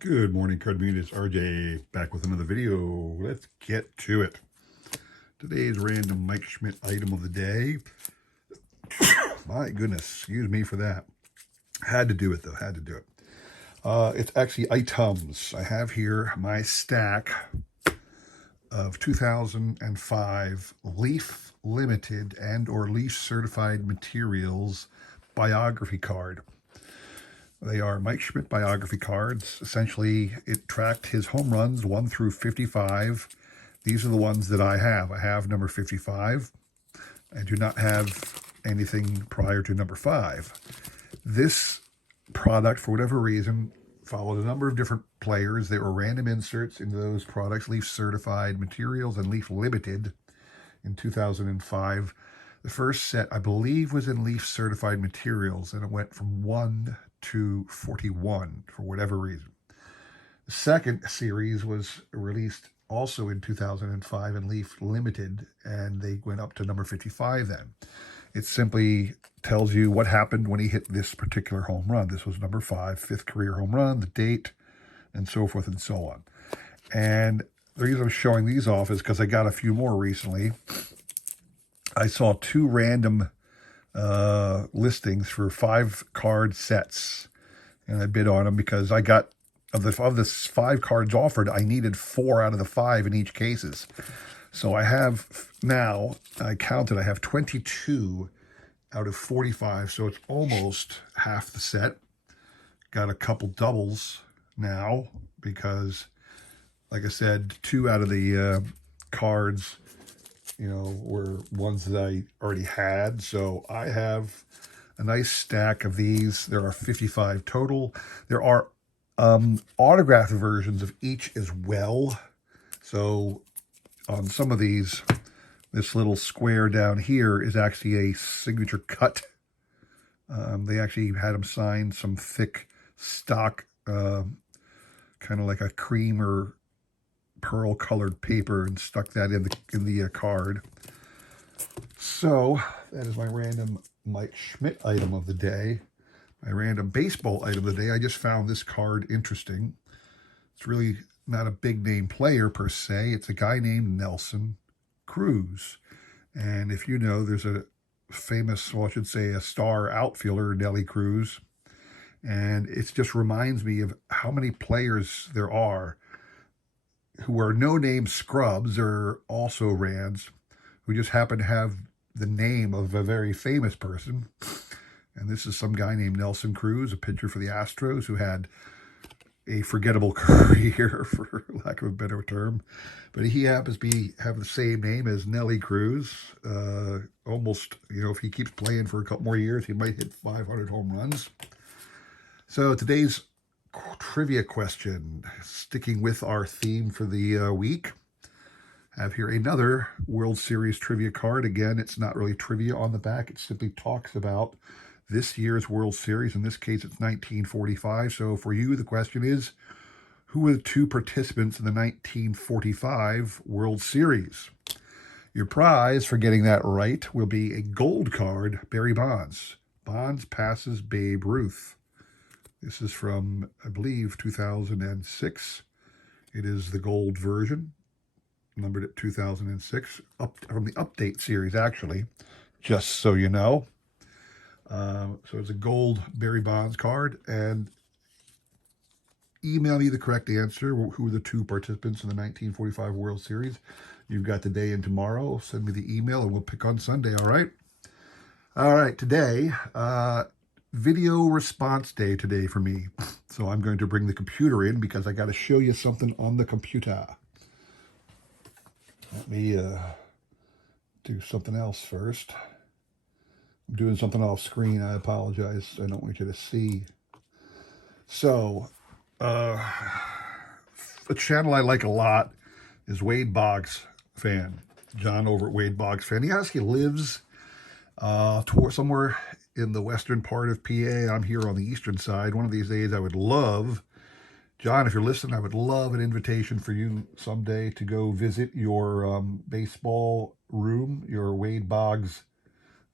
Good morning, card community. It's RJ back with another video. Let's get to it. Today's random Mike Schmidt item of the day. My goodness, excuse me for that. Had to do it though, had to do it. It's actually items. I have here my stack of 2005 Leaf Limited and or Leaf Certified Materials biography card. They are Mike Schmidt biography cards. Essentially, it tracked his home runs 1 through 55. These are the ones that I have. I have number 55. I do not have anything prior to number 5. This product, for whatever reason, followed a number of different players. There were random inserts into those products, Leaf Certified Materials and Leaf Limited in 2005. The first set, I believe, was in Leaf Certified Materials, and it went from 1 to 41 for whatever reason. The second series was released also in 2005 in Leaf Limited, and they went up to number 55 then. It simply tells you what happened when he hit this particular home run. This was number 5, 5th career home run, the date, and so forth and so on. And the reason I'm showing these off is because I got a few more recently. I saw 2 random listings for 5 card sets, and I bid on them because I got of the 5 cards offered, I needed 4 out of the 5 in each cases. So I have now, I counted, I have 22 out of 45, so it's almost half the set. Got a couple doubles now because, like I said, 2 out of the cards, were ones that I already had. So I have a nice stack of these. There are 55 total. There are autographed versions of each as well. So on some of these, this little square down here is actually a signature cut. They actually had them sign some thick stock, kind of like a cream or pearl colored paper, and stuck that in the card. So that is my random Mike Schmidt item of the day. My random baseball item of the day. I just found this card interesting. It's really not a big name player per se. It's a guy named Nelson Cruz. And if you know, there's a famous, well, I should say a star outfielder, Nelly Cruz. And it just reminds me of how many players there are who are no-name scrubs or also Rands, who just happen to have the name of a very famous person. And this is some guy named Nelson Cruz, a pitcher for the Astros, who had a forgettable career, for lack of a better term. But he happens to have the same name as Nelly Cruz. Almost, if he keeps playing for a couple more years, he might hit 500 home runs. So today's trivia question, sticking with our theme for the week. I have here another World Series trivia card. Again, it's not really trivia on the back. It simply talks about this year's World Series. In this case, it's 1945. So for you, the question is, who were the 2 participants in the 1945 World Series? Your prize for getting that right will be a gold card, Barry Bonds. Bonds passes Babe Ruth. This is from, I believe, 2006. It is the gold version, numbered at 2006, from the update series, actually, just so you know. So it's a gold Barry Bonds card, and email me the correct answer, who were the 2 participants in the 1945 World Series. You've got today and tomorrow. Send me the email, and we'll pick on Sunday, all right? All right, today, video response day today for me. So I'm going to bring the computer in because I got to show you something on the computer. Let me do something else first. I'm doing something off screen. I apologize. I don't want you to see. So a channel I like a lot is Wade Boggs fan. John over at Wade Boggs fan. He actually lives somewhere in the western part of PA. I'm here on the eastern side. One of these days I would love, John, if you're listening, I would love an invitation for you someday to go visit your baseball room, your Wade Boggs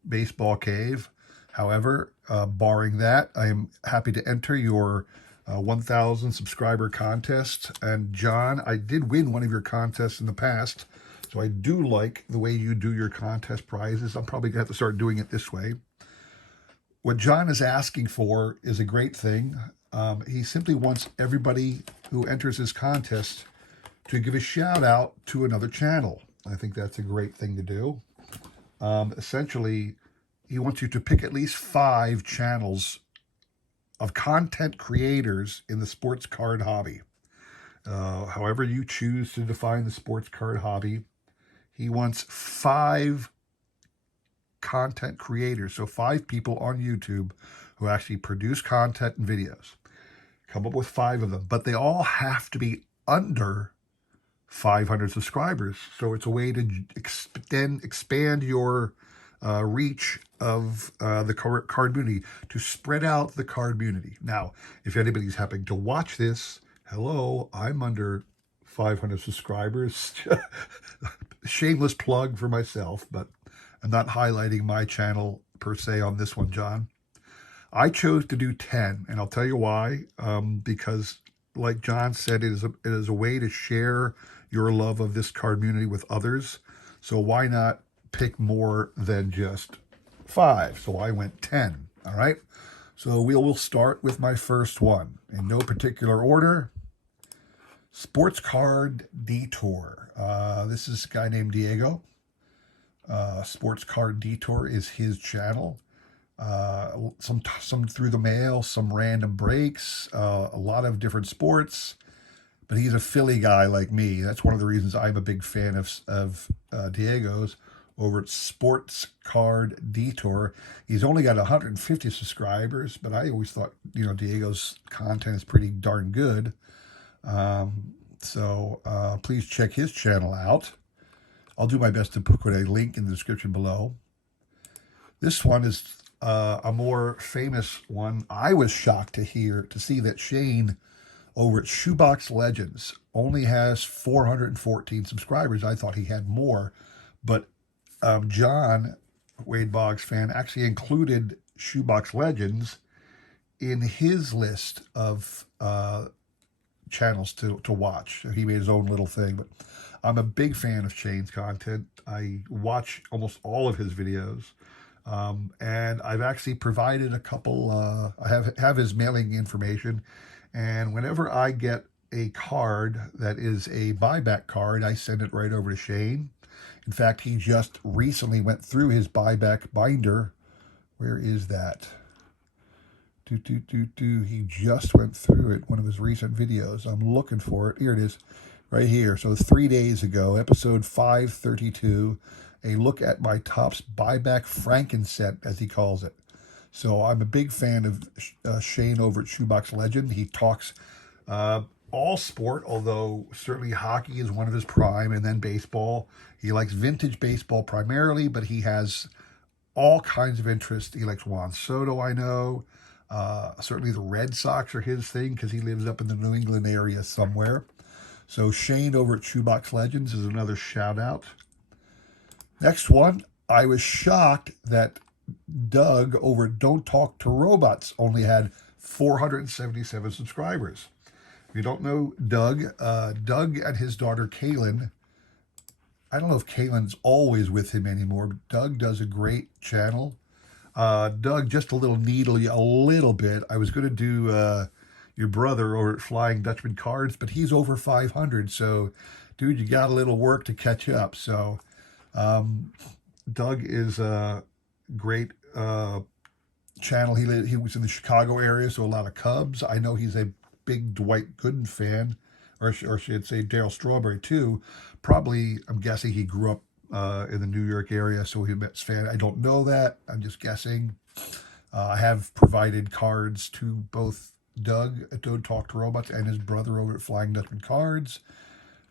baseball cave. However, barring that, I am happy to enter your 1,000 subscriber contest. And John, I did win one of your contests in the past, so I do like the way you do your contest prizes. I'm probably gonna have to start doing it this way. What John is asking for is a great thing. He simply wants everybody who enters his contest to give a shout out to another channel. I think that's a great thing to do. Essentially, he wants you to pick at least 5 channels of content creators in the sports card hobby. However you choose to define the sports card hobby, he wants 5 content creators, so 5 people on YouTube who actually produce content and videos. Come up with 5 of them, but they all have to be under 500 subscribers. So it's a way to expand your reach of the card community, to spread out the card community. Now, if anybody's happening to watch this, hello, I'm under 500 subscribers. Shameless plug for myself, but I'm not highlighting my channel per se on this one, John. I chose to do 10, and I'll tell you why. Because, like John said, it is a way to share your love of this card community with others. So why not pick more than just 5? So I went 10. All right. So we'll start with my first one in no particular order. Sports Card D-tor. This is a guy named Diego. Sports Card D-tor is his channel. Some through the mail, some random breaks, a lot of different sports. But he's a Philly guy like me. That's one of the reasons I'm a big fan of Diego's over at Sports Card D-tor. He's only got 150 subscribers, but I always thought, Diego's content is pretty darn good. So please check his channel out. I'll do my best to put a link in the description below. This one is a more famous one. I was shocked to see that Shane over at Shoebox Legends only has 414 subscribers. I thought he had more, but John, Wade Boggs fan, actually included Shoebox Legends in his list of channels to watch. He made his own little thing, but I'm a big fan of Shane's content. I watch almost all of his videos, and I've actually provided a couple. I have his mailing information, and whenever I get a card that is a buyback card, I send it right over to Shane. In fact, he just recently went through his buyback binder. Where is that? He just went through it, one of his recent videos. I'm looking for it. Here it is, right here. So 3 days ago, episode 532, a look at my Topps buyback Frankenset, as he calls it. So I'm a big fan of Shane over at Shoebox Legend. He talks all sport, although certainly hockey is one of his prime, and then baseball. He likes vintage baseball primarily, but he has all kinds of interest. He likes Juan Soto, I know. Certainly the Red Sox are his thing because he lives up in the New England area somewhere. So Shane over at Shoebox Legends is another shout out. Next one, I was shocked that Doug over at Don't Talk to Robots only had 477 subscribers. If you don't know Doug, Doug and his daughter Kaylin, I don't know if Kaylin's always with him anymore, but Doug does a great channel. Doug, just a little needle you a little bit. I was going to do your brother over at Flying Dutchman Cards, but he's over 500. So, dude, you got a little work to catch up. So, Doug is a great channel. He was in the Chicago area, so a lot of Cubs. I know he's a big Dwight Gooden fan, or I should say Darryl Strawberry too. Probably, I'm guessing he grew up in the New York area, so he's a Mets fan. I don't know that. I'm just guessing. I have provided cards to both Doug at Don't Talk to Robots and his brother over at Flying Dutchman Cards.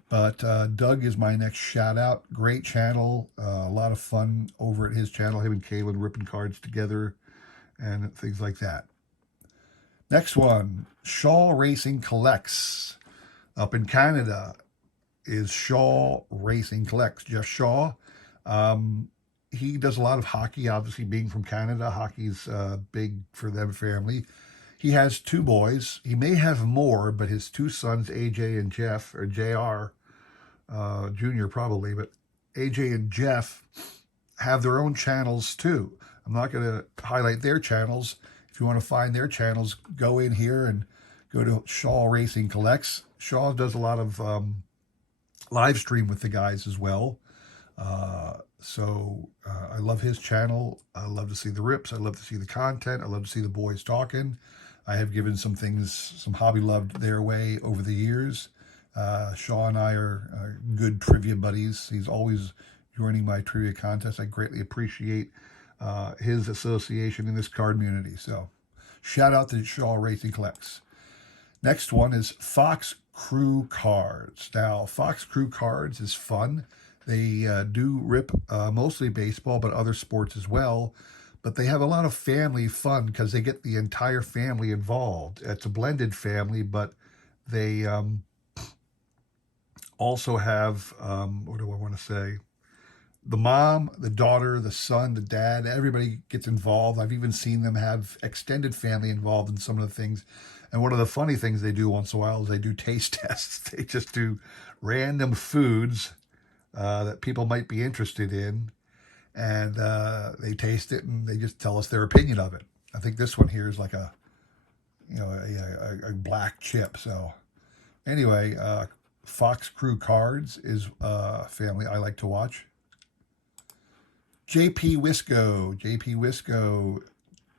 But Doug is my next shout out. Great channel. A lot of fun over at his channel. Him and Kaylin ripping cards together and things like that. Next one, Shaw Racing Collects. Up in Canada is Shaw Racing Collects. Jeff Shaw. He does a lot of hockey, obviously being from Canada. Hockey's big for them family. He has 2 boys. He may have more, but his 2 sons, AJ and Jeff, or JR, Junior probably, but AJ and Jeff have their own channels too. I'm not going to highlight their channels. If you want to find their channels, go in here and go to Shaw Racing Collects. Shaw does a lot of live stream with the guys as well. So I love his channel. I love to see the rips. I love to see the content. I love to see the boys talking. I have given some things, some hobby love their way over the years. Shaw and I are good trivia buddies. He's always joining my trivia contest. I greatly appreciate his association in this card community. So shout out to Shaw Racing Collects. Next one is Fox Crue Cards. Now, Fox Crue Cards is fun. They do rip mostly baseball, but other sports as well. But they have a lot of family fun because they get the entire family involved. It's a blended family, but they also have, what do I want to say? The mom, the daughter, the son, the dad, everybody gets involved. I've even seen them have extended family involved in some of the things. And one of the funny things they do once in a while is they do taste tests. They just do random foods that people might be interested in. And they taste it and they just tell us their opinion of it. I think this one here is like a black chip. So anyway, Fox Crue Cards is a family I like to watch. JP Wisco. JP Wisco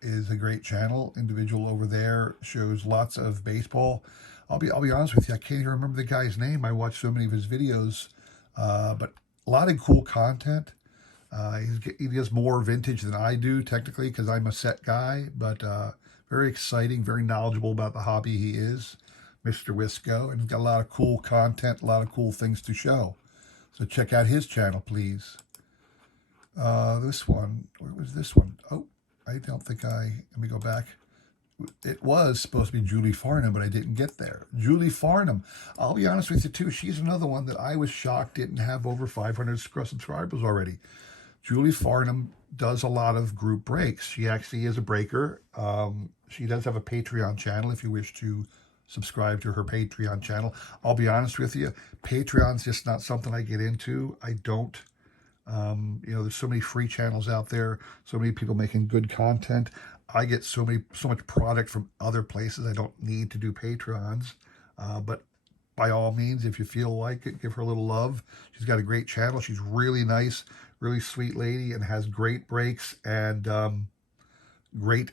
is a great channel. Individual over there, shows lots of baseball. I'll be honest with you, I can't even remember the guy's name. I watch so many of his videos, but a lot of cool content. He does more vintage than I do, technically, because I'm a set guy, but very exciting, very knowledgeable about the hobby he is, Mr. Wisco, and he's got a lot of cool content, a lot of cool things to show. So check out his channel, please. This one, where was this one? Oh, I don't think let me go back. It was supposed to be Julie Farnum, but I didn't get there. Julie Farnum, I'll be honest with you too, she's another one that I was shocked didn't have over 500 subscribers already. Julie Farnum does a lot of group breaks. She actually is a breaker. She does have a Patreon channel if you wish to subscribe to her Patreon channel. I'll be honest with you, Patreon's just not something I get into. I don't. There's so many free channels out there, so many people making good content. I get so much product from other places. I don't need to do Patreons, but by all means, if you feel like it, give her a little love. She's got a great channel. She's really nice, really sweet lady, and has great breaks and great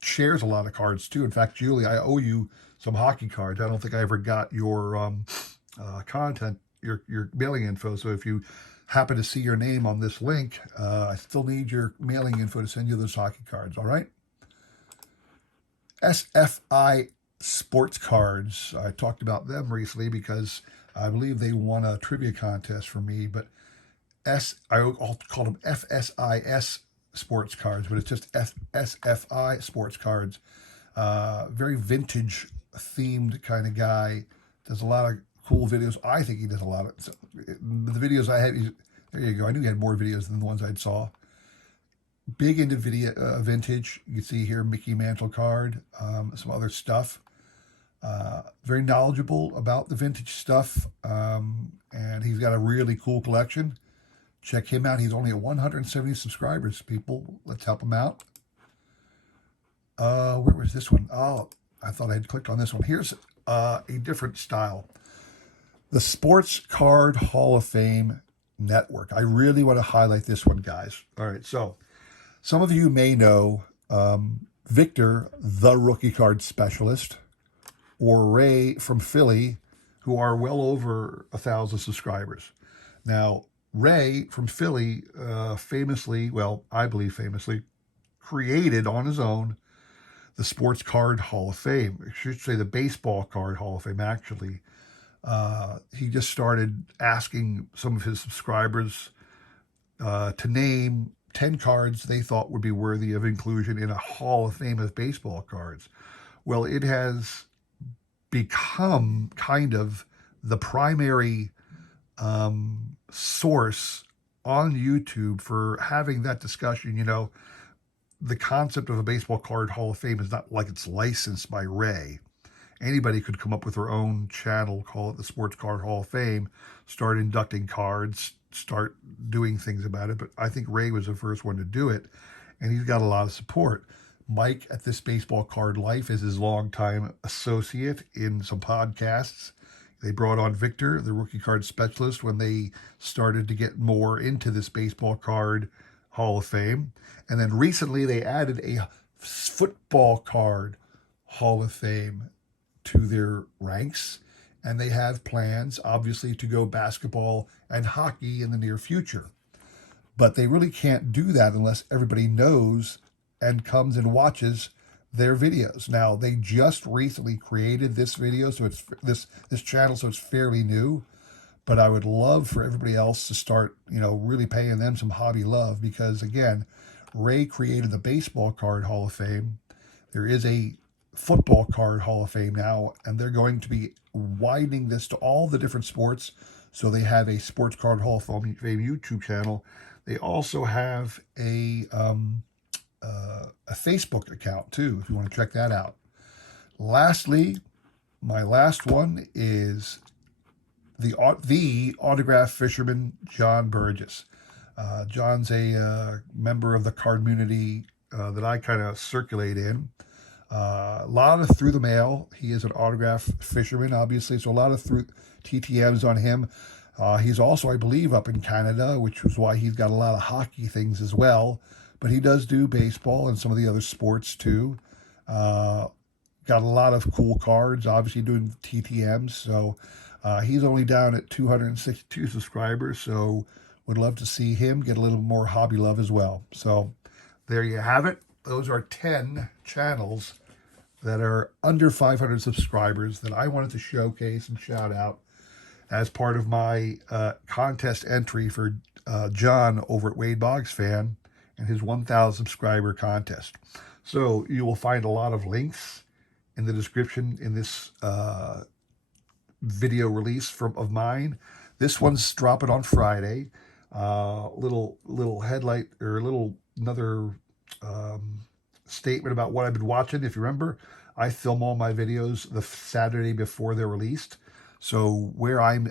shares a lot of cards too. In fact, Julie, I owe you some hockey cards. I don't think I ever got your content, your mailing info. So if you happen to see your name on this link, I still need your mailing info to send you those hockey cards. All right. SFISportsCards. I talked about them recently because I believe they won a trivia contest for me, but I'll call them FSIS Sports Cards, but it's just SFI Sports Cards. Very vintage themed kind of guy. Does a lot of cool videos. I think he does a lot of the videos I had. There you go. I knew he had more videos than the ones I saw. Big into video vintage. You can see here Mickey Mantle card, some other stuff. Very knowledgeable about the vintage stuff, and he's got a really cool collection. Check him out. He's only at 170 subscribers, people. Let's help him out. Where was this one? Oh, I thought I had clicked on this one. Here's a different style. The Sports Card Hall of Fame Network. I really want to highlight this one, guys. All right, so some of you may know Victor, the rookie card specialist, or Ray from Philly, who are well over 1,000 subscribers. Now, Ray from Philly famously, well, I believe famously, created on his own the Sports Card Hall of Fame. I should say the Baseball Card Hall of Fame, actually. He just started asking some of his subscribers to name 10 cards they thought would be worthy of inclusion in a Hall of Fame of baseball cards. Well, it has become kind of the primary source on YouTube for having that discussion. the concept of a baseball card Hall of Fame is not like it's licensed by Ray. Anybody could come up with their own channel, call it the Sports Card Hall of Fame, start inducting cards, start doing things about it. But I think Ray was the first one to do it, and he's got a lot of support. Mike at This Baseball Card Life is his longtime associate in some podcasts. They brought on Victor, the rookie card specialist, when they started to get more into this baseball card Hall of Fame. And then recently they added a football card Hall of Fame to their ranks. And they have plans, obviously, to go basketball and hockey in the near future. But they really can't do that unless everybody knows and comes and watches their videos. Now, they just recently created this video, so it's this channel, so it's fairly new. But I would love for everybody else to start, really paying them some hobby love, because again, Ray created the baseball card Hall of Fame. There is a football card Hall of Fame now, and they're going to be widening this to all the different sports. So they have a Sports Card Hall of Fame YouTube channel. They also have a Facebook account too, if you want to check that out. Lastly, my last one is the autograph fisherman, John Burgess. John's a member of the card community that I kind of circulate in. A lot of through the mail. He is an autograph fisherman, obviously, so a lot of through TTMs on him. He's also, I believe, up in Canada, which was why he's got a lot of hockey things as well. But he does do baseball and some of the other sports too. Got a lot of cool cards, obviously doing TTMs. So he's only down at 262 subscribers. So would love to see him get a little more hobby love as well. So there you have it. Those are 10 channels that are under 500 subscribers that I wanted to showcase and shout out as part of my contest entry for John over at Wade Boggs Fan and his 1,000 subscriber contest. So you will find a lot of links in the description in this video release of mine. This one's dropping on Friday. Little headlight or another statement about what I've been watching. If you remember, I film all my videos the Saturday before they're released. So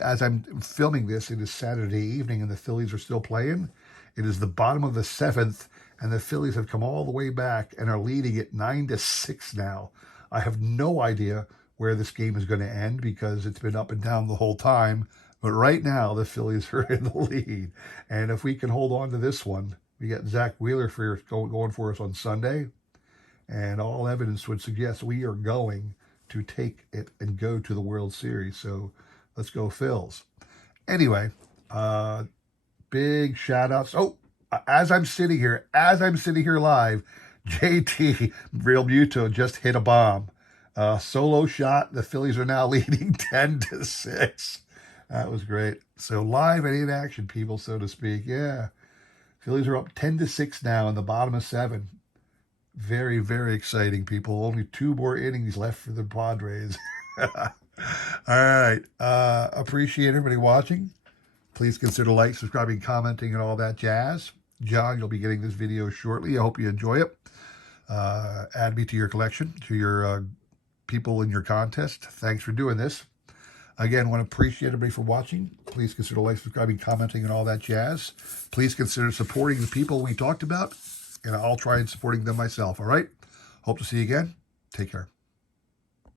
as I'm filming this, it is Saturday evening and the Phillies are still playing. It is the bottom of the 7th, and the Phillies have come all the way back and are leading it 9-6 now. I have no idea where this game is going to end because it's been up and down the whole time. But right now, the Phillies are in the lead. And if we can hold on to this one, we got Zach Wheeler going for us on Sunday. And all evidence would suggest we are going to take it and go to the World Series. So let's go Phils. Anyway, big shout outs. Oh, as I'm sitting here live, JT Real Muto just hit a bomb. Solo shot. The Phillies are now leading 10-6. That was great. So live and in action, people, so to speak. Yeah. Phillies are up 10-6 now in the bottom of 7. Very, very exciting, people. Only 2 more innings left for the Padres. All right. Appreciate everybody watching. Please consider liking, subscribing, commenting, and all that jazz. John, you'll be getting this video shortly. I hope you enjoy it. Add me to your collection, to your people in your contest. Thanks for doing this. Again, want to appreciate everybody for watching. Please consider liking, subscribing, commenting, and all that jazz. Please consider supporting the people we talked about, and I'll try and supporting them myself, all right? Hope to see you again. Take care.